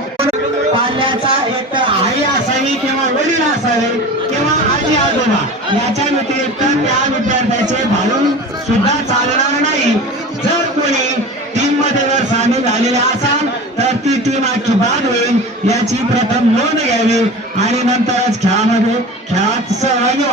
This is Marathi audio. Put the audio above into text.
पाल्याचा एक आई असावी किंवा वडील असावे किंवा आजी आजोबा याच्या व्यतिरिक्त त्या विद्यार्थ्याचे भाडून सुद्धा चालणार नाही। जर कोणी टीम मध्ये जर सामील झालेले असाल तर ती टीम आखी बाद होईल याची प्रथम नोंद घ्यावी आणि नंतरच खेळात सहभागी